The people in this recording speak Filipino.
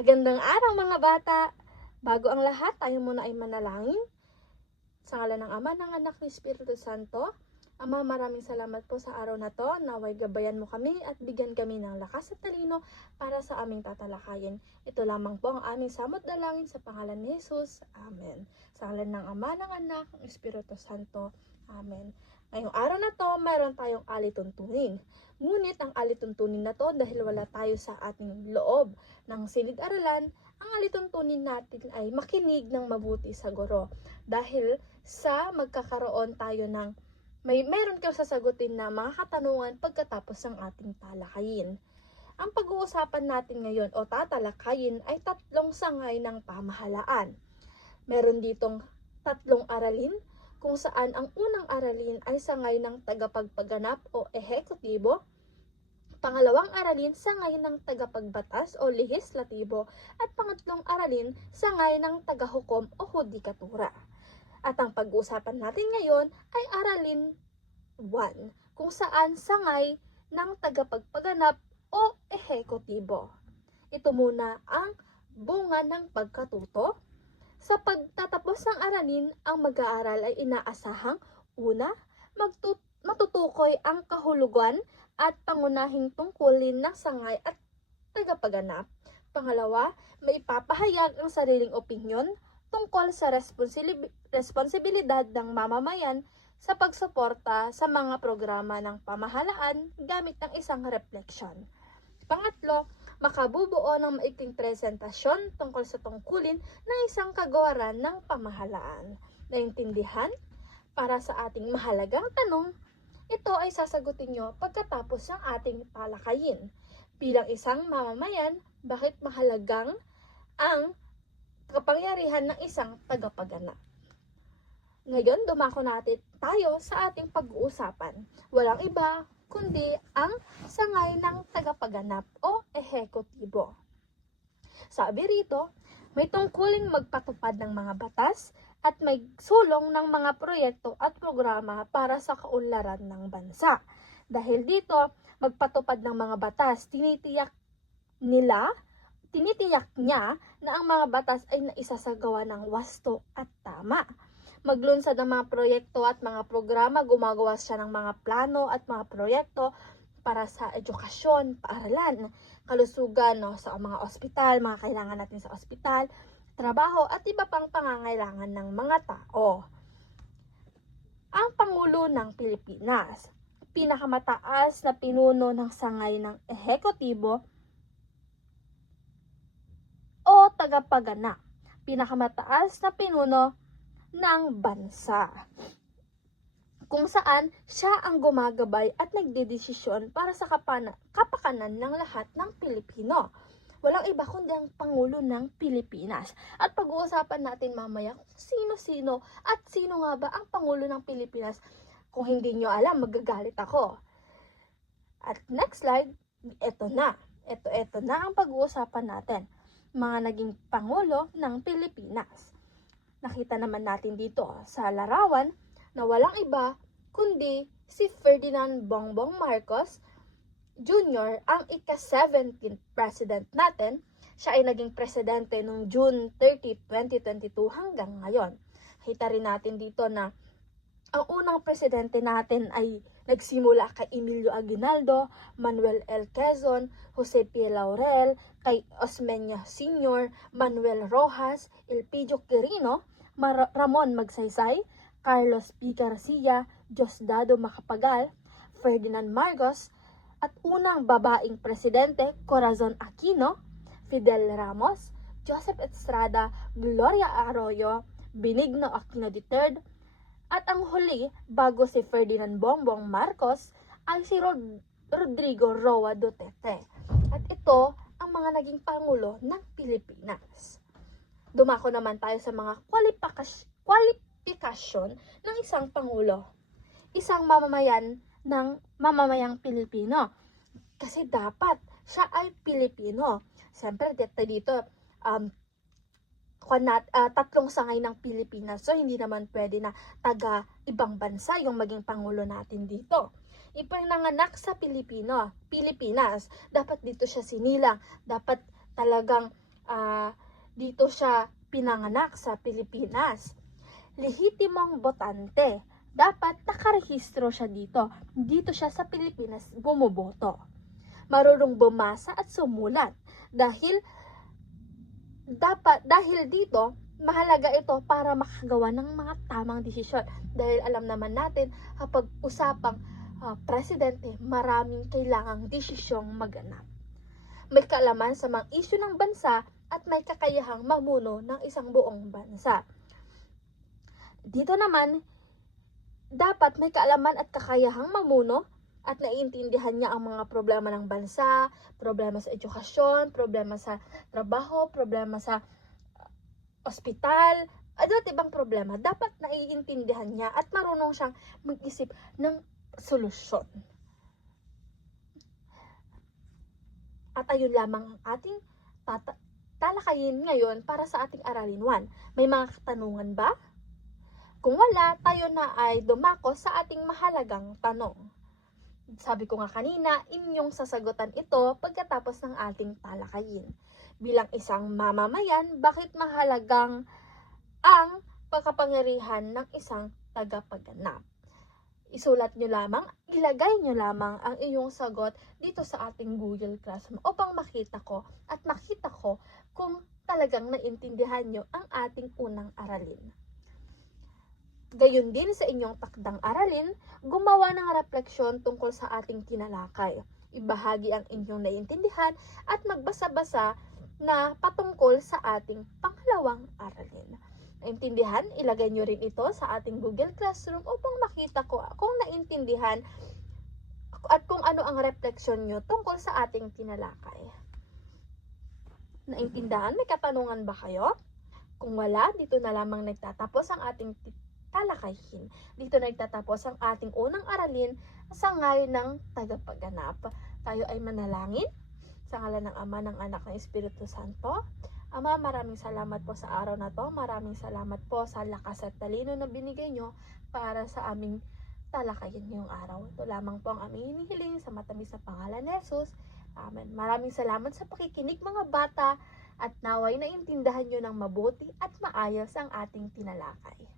Magandang araw mga bata! Bago ang lahat, tayo muna ay manalangin. Sa ngalan ng Ama, ng Anak, ng Espiritu Santo. Ama, maraming salamat po sa araw na to. Naway gabayan mo kami at bigyan kami ng lakas at talino para sa aming tatalakayin. Ito lamang po ang aming samot dalangin sa pangalan ni Jesus. Amen. Sa ngalan ng Ama, ng Anak, ng Espiritu Santo. Amen. Ngayong araw na to, mayroon tayong alituntunin. Ngunit ang alituntunin na to, dahil wala tayo sa ating loob ng silid-aralan, ang alituntunin natin ay makinig ng mabuti sa guro. Dahil sa magkakaroon tayo ng meron kang sasagutin na mga katanungan pagkatapos ng ating talakayin. Ang pag-uusapan natin ngayon o tatalakayin ay tatlong sangay ng pamahalaan. Meron ditong tatlong aralin kung saan ang unang aralin ay sangay ng tagapagpaganap o ehekutibo, pangalawang aralin sangay ng tagapagbatas o lehislatibo, at pangatlong aralin sangay ng tagahukom o hudikatura. At ang pag-uusapan natin ngayon ay aralin 1, kung saan sangay ng tagapagpaganap o ehekutibo. Ito muna ang bunga ng pagkatuto. Sa pagtatapos ng aralin, ang mag-aaral ay inaasahang una, matutukoy ang kahulugan at pangunahing tungkulin ng sangay at tagapaganap. Pangalawa, maipapahayag ang sariling opinyon tungkol sa responsibilidad ng mamamayan sa pagsuporta sa mga programa ng pamahalaan gamit ng isang refleksyon. Pangatlo, makabubuo ng maikling presentasyon tungkol sa tungkulin ng isang kagawaran ng pamahalaan. Naintindihan? Para sa ating mahalagang tanong, ito ay sasagutin nyo pagkatapos ng ating talakayin. Bilang isang mamamayan, bakit mahalagang ang kapangyarihan ng isang tagapaganap? Ngayon, dumako natin tayo sa ating pag-uusapan. Walang iba kundi ang sangay ng tagapaganap o ehekutibo. Sabi rito, may tungkuling magpatupad ng mga batas at may sulong ng mga proyekto at programa para sa kaunlaran ng bansa. Dahil dito, magpatupad ng mga batas, tinitiyak niya na ang mga batas ay naisasagawa ng wasto at tama. Maglunsad ng mga proyekto at mga programa, gumagawa siya ng mga plano at mga proyekto para sa edukasyon, paaralan, kalusugan, sa mga ospital, mga kailangan natin sa ospital, trabaho at iba pang pangangailangan ng mga tao. Ang Pangulo ng Pilipinas, pinakamataas na pinuno ng sangay ng ehekutibo o tagapaganap, pinakamataas na pinuno ng bansa, kung saan siya ang gumagabay at nagdedesisyon para sa kapakanan ng lahat ng Pilipino. Walang iba kundi ang Pangulo ng Pilipinas. At pag-uusapan natin mamaya kung sino-sino at sino nga ba ang Pangulo ng Pilipinas. Kung hindi nyo alam, magagalit ako. At next slide, ito na. Ito na ang pag-uusapan natin. Mga naging Pangulo ng Pilipinas. Nakita naman natin dito sa larawan na walang iba kundi si Ferdinand Bongbong Marcos Jr., ang ika-17th president natin. Siya ay naging presidente noong June 30, 2022 hanggang ngayon. Kita rin natin dito na ang unang presidente natin ay nagsimula kay Emilio Aguinaldo, Manuel L. Quezon, Jose P. Laurel, kay Osmeña Sr., Manuel Rojas, Elpidio Quirino, Ramon Magsaysay, Carlos P. Garcia, Diosdado Macapagal, Ferdinand Marcos, at unang babaeng presidente, Corazon Aquino, Fidel Ramos, Joseph Estrada, Gloria Arroyo, Benigno Aquino III, at ang huli, bago si Ferdinand Bongbong Marcos, ay si Rodrigo Roa Duterte. At ito ang mga naging Pangulo ng Pilipinas. Dumako naman tayo sa mga kwalifikasyon ng isang Pangulo. Isang mamamayang Pilipino. Kasi dapat siya ay Pilipino. Siyempre, dito, tatlong sangay ng Pilipinas. So, hindi naman pwede na taga ibang bansa yung maging Pangulo natin dito. Ipinanganak sa Pilipinas. Dapat dito siya sinilang. Dapat talagang dito siya pinanganak sa Pilipinas. Lehitimong botante. Dapat nakarehistro siya dito. Dito siya sa Pilipinas bumoboto. Marunong bumasa at sumulat. Dahil dito, mahalaga ito para makagawa ng mga tamang desisyon. Dahil alam naman natin, kapag usapang presidente, maraming kailangang desisyong maganap. May kaalaman sa mga isyu ng bansa at may kakayahang mamuno ng isang buong bansa. Dito naman, dapat may kaalaman at kakayahang mamuno at naiintindihan niya ang mga problema ng bansa, problema sa edukasyon, problema sa trabaho, problema sa ospital, at ibang problema. Dapat naiintindihan niya at marunong siyang mag-isip ng solusyon. At ayun lamang ang ating talakayin ngayon para sa ating Aralin 1. May mga katanungan ba? Kung wala, tayo na ay dumako sa ating mahalagang tanong. Sabi ko nga kanina, inyong sasagutan ito pagkatapos ng ating talakayin. Bilang isang mamamayan, bakit mahalagang ang pagkapangyarihan ng isang tagapagganap? Isulat nyo lamang, ilagay nyo lamang ang iyong sagot dito sa ating Google Classroom upang makita ko kung talagang naintindihan nyo ang ating unang aralin. Gayon din sa inyong takdang aralin, gumawa ng refleksyon tungkol sa ating tinalakay. Ibahagi ang inyong naiintindihan at magbasa-basa na patungkol sa ating pangalawang aralin. Naintindihan? Ilagay nyo rin ito sa ating Google Classroom upang makita ko kung naintindihan at kung ano ang refleksyon nyo tungkol sa ating tinalakay. Naintindihan? May katanungan ba kayo? Kung wala, dito na lamang nagtatapos ang ating talakayin. Dito nagtatapos ang ating unang aralin sa ngalan ng tagapagganap. Tayo ay manalangin sa ngalan ng Ama, ng Anak, ng Espiritu Santo. Ama, maraming salamat po sa araw na to. Maraming salamat po sa lakas at talino na binigay nyo para sa aming talakayin ngayong araw. Ito lamang po ang aming hinihiling sa matamis na pangalan ni Jesus. Amen. Maraming salamat sa pakikinig mga bata at naway na intindahan nyo ng mabuti at maayos ang ating tinalakay.